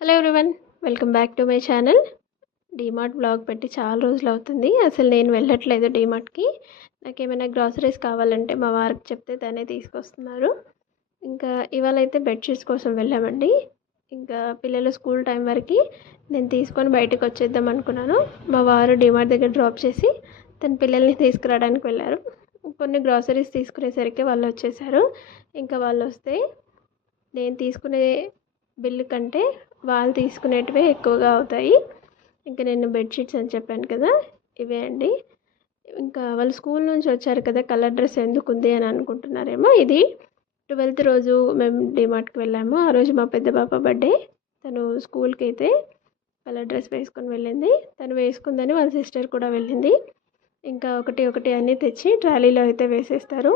Hello everyone, welcome back to my channel. DMart blog పెట్టి చాలా రోజులు అవుతుంది. అసలు నేను వెళ్ళట్లేదు డీమార్ట్కి. నాకు ఏమైనా గ్రాసరీస్ కావాలంటే మా వారికి చెప్తే తనే తీసుకొస్తున్నారు. ఇంకా ఇవాళ అయితే బెడ్షీట్స్ కోసం వెళ్ళామండి. ఇంకా పిల్లలు స్కూల్ టైం వరకు నేను తీసుకొని బయటకు వచ్చేద్దాం అనుకున్నాను. మా వారు డీమార్ట్ దగ్గర డ్రాప్ చేసి తన పిల్లల్ని తీసుకురావడానికి వెళ్ళారు. కొన్ని గ్రాసరీస్ తీసుకునేసరికి వాళ్ళు వచ్చేసారు. ఇంకా వాళ్ళు వస్తే నేను తీసుకునే బిల్లు కంటే వాళ్ళు తీసుకునేటివే ఎక్కువగా అవుతాయి. ఇంకా నేను బెడ్షీట్స్ అని చెప్పాను కదా, ఇవే అండి. ఇంకా వాళ్ళు స్కూల్ నుంచి వచ్చారు కదా, కలర్ డ్రెస్ ఎందుకు ఉంది అని అనుకుంటున్నారేమో. ఇది 12th రోజు మేము డిమార్ట్కి వెళ్ళాము. ఆ రోజు మా పెద్ద పాప బర్త్డే. తను స్కూల్కి అయితే కలర్ డ్రెస్ వేసుకొని వెళ్ళింది. తను వేసుకుందని వాళ్ళ సిస్టర్ కూడా వెళ్ళింది. ఇంకా ఒకటి ఒకటి అన్నీ తెచ్చి ట్రాలీలో అయితే వేసేస్తారు.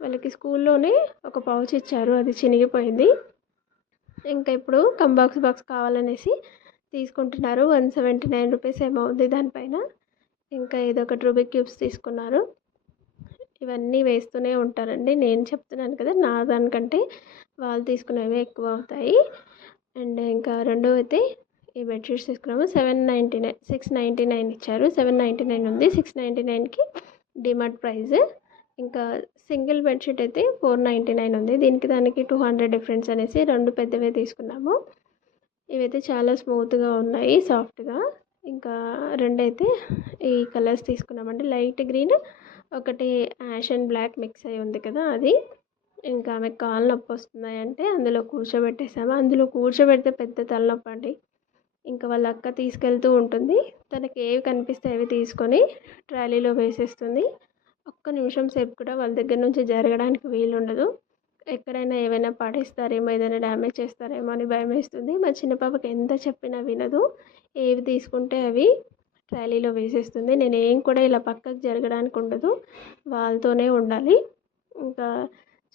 వాళ్ళకి స్కూల్లోనే ఒక పౌచ్ ఇచ్చారు, అది చినిగిపోయింది. ఇంకా ఇప్పుడు బాక్స్ కావాలనేసి తీసుకుంటున్నారు. 179 రూపీస్ ఏమో ఉంది దానిపైన. ఇంకా ఏదో ఒకటి రూబిక్ క్యూబ్స్ తీసుకున్నారు. ఇవన్నీ వేస్తూనే ఉంటారండి. నేను చెప్తున్నాను కదా, నా దానికంటే వాళ్ళు తీసుకునేవి ఎక్కువ అవుతాయి. అండ్ ఇంకా రెండో అయితే ఈ బెడ్షీట్స్ తీసుకున్నాము. 799 699 ఇచ్చారు. 799 ఉంది, 699కి డిమార్ట్ ప్రైస్. ఇంకా సింగిల్ బెడ్షీట్ అయితే 499 ఉంది. దీనికి దానికి 200 డిఫరెన్స్ అనేసి రెండు పెద్దవే తీసుకున్నాము. ఇవైతే చాలా స్మూత్గా ఉన్నాయి, సాఫ్ట్గా. ఇంకా రెండైతే ఈ కలర్స్ తీసుకున్నామండి. లైట్ గ్రీన్, ఒకటి యాష్ అండ్ బ్లాక్ మిక్స్ అయి ఉంది కదా అది. ఇంకా ఆమెకు కాళ్ళు నొప్పి వస్తున్నాయి అంటే అందులో కూర్చోబెట్టేసాము. అందులో కూర్చోబెడితే పెద్ద తలనొప్పి అండి. ఇంకా వాళ్ళ అక్క తీసుకెళ్తూ ఉంటుంది. తనకి ఏవి కనిపిస్తే అవి తీసుకొని ట్రాలీలో వేసేస్తుంది. ఒక్క నిమిషం సేపు కూడా వాళ్ళ దగ్గర నుంచి జరగడానికి వీలు ఉండదు. ఎక్కడైనా ఏమైనా పడేస్తారేమో, ఏదైనా డ్యామేజ్ చేస్తారేమో అని భయం వేస్తుంది. మా చిన్న పాపకి ఎంత చెప్పినా వినదు. ఏవి తీసుకుంటే అవి ట్రాలీలో వేసేస్తుంది. నేను ఏం కూడా ఇలా పక్కకు జరగడానికి ఉండదు, వాళ్ళతోనే ఉండాలి. ఇంకా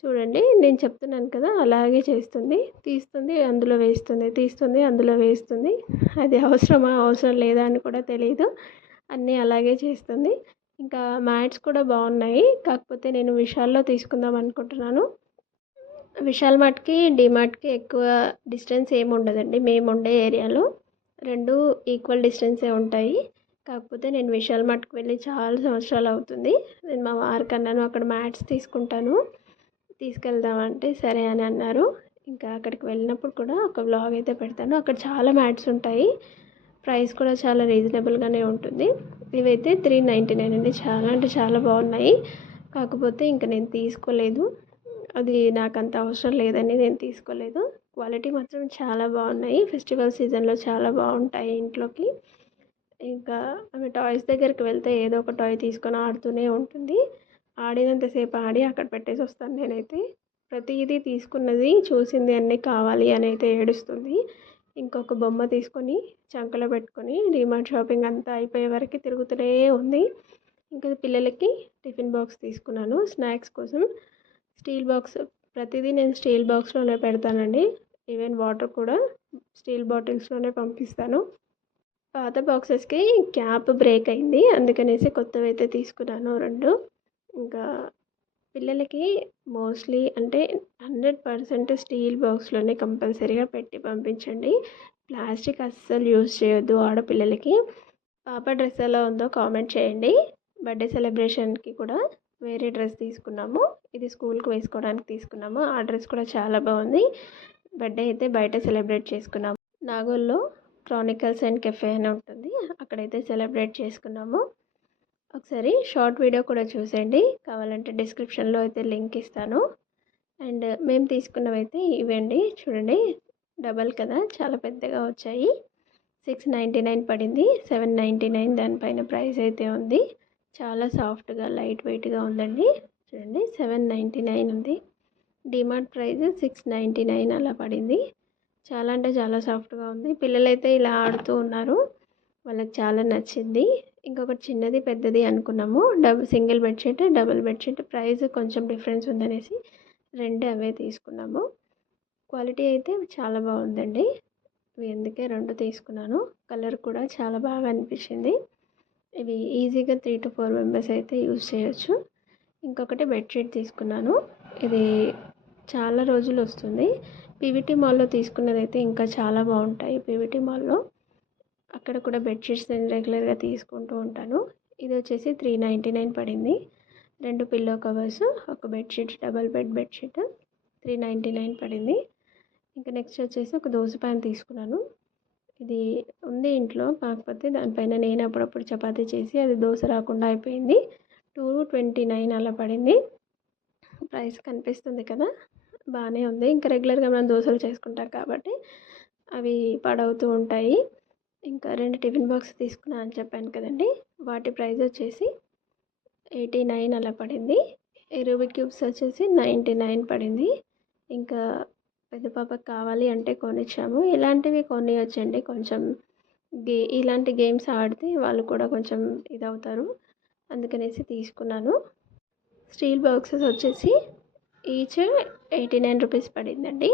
చూడండి, నేను చెప్తున్నాను కదా, అలాగే చేస్తుంది. తీస్తుంది, అందులో వేస్తుంది, తీస్తుంది, అందులో వేస్తుంది. అది అవసరమా అవసరం లేదా అని కూడా తెలియదు. అన్నీ అలాగే చేస్తుంది. ఇంకా మ్యాట్స్ కూడా బాగున్నాయి. కాకపోతే నేను విశాల్లో తీసుకుందాం అనుకుంటున్నాను. విశాల్ మార్ట్కి డిమార్ట్కి ఎక్కువ డిస్టెన్స్ ఏమి ఉండదండి. మేము ఉండే ఏరియాలో రెండు ఈక్వల్ డిస్టెన్సే ఉంటాయి. కాకపోతే నేను విశాల్ మార్ట్కి వెళ్ళి చాలా సంవత్సరాలు అవుతుంది. నేను మా వారికి అన్నాను, అక్కడ మ్యాట్స్ తీసుకుంటాను, తీసుకెళ్దామంటే సరే అని అన్నారు. ఇంకా అక్కడికి వెళ్ళినప్పుడు కూడా ఒక వ్లాగ్ అయితే పెడతాను. అక్కడ చాలా మ్యాట్స్ ఉంటాయి. ప్రైస్ కూడా చాలా రీజనబుల్గానే ఉంటుంది. ఇవైతే 399 అండి. చాలా అంటే చాలా బాగున్నాయి. కాకపోతే ఇంకా నేను తీసుకోలేదు, అది నాకు అంత అవసరం లేదని నేను తీసుకోలేదు. క్వాలిటీ మాత్రం చాలా బాగున్నాయి. ఫెస్టివల్ సీజన్లో చాలా బాగుంటాయి ఇంట్లోకి. ఇంకా ఆమె టాయ్స్ దగ్గరికి వెళ్తే ఏదో ఒక టాయ్ తీసుకొని ఆడుతూనే ఉంటుంది. ఆడినంతసేపు ఆడి అక్కడ పెట్టేసి వస్తాను నేనైతే. ప్రతిదీ తీసుకున్నది చూసింది అన్నీ కావాలి అని అయితే ఏడుస్తుంది. ఇంకొక బొమ్మ తీసుకొని చంకలో పెట్టుకొని డిమార్ట్ షాపింగ్ అంతా అయిపోయే వరకు తిరుగుతూనే ఉంది. ఇంకా పిల్లలకి టిఫిన్ బాక్స్ తీసుకున్నాను స్నాక్స్ కోసం. స్టీల్ బాక్స్, ప్రతిదీ నేను స్టీల్ బాక్స్లోనే పెడతానండి. ఈవెన్ వాటర్ కూడా స్టీల్ బాటిల్స్లోనే పంపిస్తాను. పాత బాక్సెస్కి క్యాప్ బ్రేక్ అయింది, అందుకనేసి కొత్తవి అయితే తీసుకున్నాను రెండు. ఇంకా పిల్లలకి మోస్ట్లీ అంటే 100% స్టీల్ బాక్స్లోనే కంపల్సరీగా పెట్టి పంపించండి. ప్లాస్టిక్ అస్సలు యూజ్ చేయొద్దు ఆడపిల్లలకి. పాప డ్రెస్ ఎలా ఉందో కామెంట్ చేయండి. బర్త్డే సెలబ్రేషన్కి కూడా వేరే డ్రెస్ తీసుకున్నాము. ఇది స్కూల్కి వేసుకోవడానికి తీసుకున్నాము. ఆ డ్రెస్ కూడా చాలా బాగుంది. బర్త్డే అయితే బయట సెలబ్రేట్ చేసుకున్నాము. నాగోల్లో క్రానికల్స్ అండ్ కెఫే అని ఉంటుంది, అక్కడైతే సెలబ్రేట్ చేసుకున్నాము. ఒకసారి షార్ట్ వీడియో కూడా చూసేయండి, కావాలంటే డిస్క్రిప్షన్లో అయితే లింక్ ఇస్తాను. అండ్ మేము తీసుకున్నవైతే ఇవండి. చూడండి, డబల్ కదా, చాలా పెద్దగా వచ్చాయి. 699 పడింది. 799 దానిపైన ప్రైస్ అయితే ఉంది. చాలా సాఫ్ట్గా లైట్ వెయిట్గా ఉందండి. చూడండి, 799 ఉంది. డిమార్ట్ ప్రైస్ 699 అలా పడింది. చాలా అంటే చాలా సాఫ్ట్గా ఉంది. పిల్లలైతే ఇలా ఆడుతూ ఉన్నారు, వాళ్ళకి చాలా నచ్చింది. ఇంకొకటి చిన్నది పెద్దది అనుకున్నాము. Single bedsheet, double bedsheet price కొంచెం డిఫరెన్స్ ఉందనేసి రెండు అవే తీసుకున్నాము. క్వాలిటీ అయితే చాలా బాగుందండి. ఇవి అందుకే రెండు తీసుకున్నాను. కలర్ కూడా చాలా బాగా అనిపించింది. ఇవి ఈజీగా 3 to 4 మెంబర్స్ అయితే యూజ్ చేయొచ్చు. ఇంకొకటి బెడ్షీట్ తీసుకున్నాను. ఇది చాలా రోజులు వస్తుంది. పీవీటీ మాల్‌లో తీసుకున్నదైతే ఇంకా చాలా బాగుంటాయి. పీవీటీ మాల్‌లో అక్కడ కూడా బెడ్‌షీట్స్ నేను రెగ్యులర్‌గా తీసుకుంటూ ఉంటాను. ఇది వచ్చేసి 399 పడింది. 2 పిల్లో కవర్స్, ఒక బెడ్‌షీట్, డబుల్ బెడ్‌షీట్ 399 పడింది. ఇంకా నెక్స్ట్ వచ్చేసి ఒక దోస పాన్ తీసుకున్నాను. ఇది ఉంది ఇంట్లో, కాకపోతే దానిపైన నేను అప్పుడప్పుడు చపాతీ చేసి అది దోస రాకుండా అయిపోయింది. 229 అలా పడింది. ప్రైస్ కనిపిస్తుంది కదా, బాగానే ఉంది. ఇంకా రెగ్యులర్గా మనం దోశలు చేసుకుంటాం కాబట్టి అవి పాడవుతూ ఉంటాయి. ఇంకా 2 టిఫిన్ బాక్స్ తీసుకున్నా అని చెప్పాను కదండి, వాటి ప్రైస్ వచ్చేసి 89 అలా పడింది. ఈ రూబిక్ క్యూబ్స్ వచ్చేసి 99 పడింది. ఇంకా పెద్ద పాపకి కావాలి అంటే కొనిచ్చాము. ఇలాంటివి కొనియొచ్చండి, కొంచెం ఇలాంటి గేమ్స్ ఆడితే వాళ్ళు కూడా కొంచెం ఇదవుతారు, అందుకనేసి తీసుకున్నాను. స్టీల్ బాక్సెస్ వచ్చేసి ఈచ్ 89 రూపీస్ పడిందండి.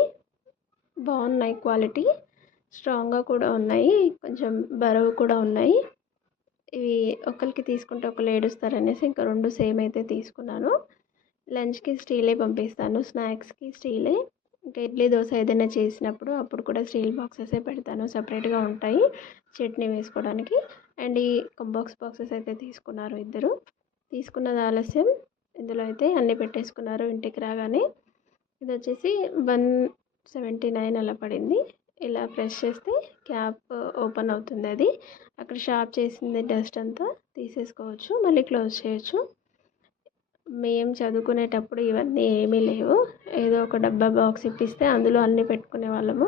బాగున్నాయి, క్వాలిటీ స్ట్రాంగ్గా కూడా ఉన్నాయి, కొంచెం బరువు కూడా ఉన్నాయి. ఇవి ఒకరికి తీసుకుంటే ఒకరు ఏడుస్తారనేసి ఇంకా 2 సేమ్ అయితే తీసుకున్నాను. లంచ్కి స్టీలే పంపిస్తాను, స్నాక్స్కి స్టీలే. ఇంకా ఇడ్లీ దోశ ఏదైనా చేసినప్పుడు అప్పుడు కూడా స్టీల్ బాక్సెసే పెడతాను, సపరేట్గా ఉంటాయి చట్నీ వేసుకోవడానికి. అండ్ ఈ బాక్సెస్ అయితే తీసుకున్నారు ఇద్దరు. తీసుకున్నది ఆలస్యం, ఇందులో అయితే అన్నీ పెట్టేసుకున్నారు ఇంటికి రాగానే. ఇది వచ్చేసి 179 అలా పడింది. ఇలా ప్రెస్ చేస్తే క్యాప్ ఓపెన్ అవుతుంది. అది అక్కడ షార్ప్ చేసింది డస్ట్ అంతా తీసేసుకోవచ్చు, మళ్ళీ క్లోజ్ చేయొచ్చు. మేము చదువుకునేటప్పుడు ఇవన్నీ ఏమీ లేవు, ఏదో ఒక డబ్బా బాక్స్ ఇప్పిస్తే అందులో అన్నీ పెట్టుకునే వాళ్ళము.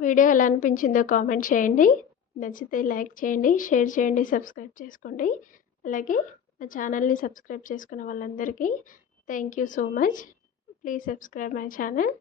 వీడియో ఎలా అనిపించిందో కామెంట్ చేయండి. నచ్చితే లైక్ చేయండి, షేర్ చేయండి, సబ్స్క్రైబ్ చేసుకోండి. అలాగే మా ఛానల్ని సబ్స్క్రైబ్ చేసుకున్న వాళ్ళందరికీ thank you so much. Please subscribe my channel.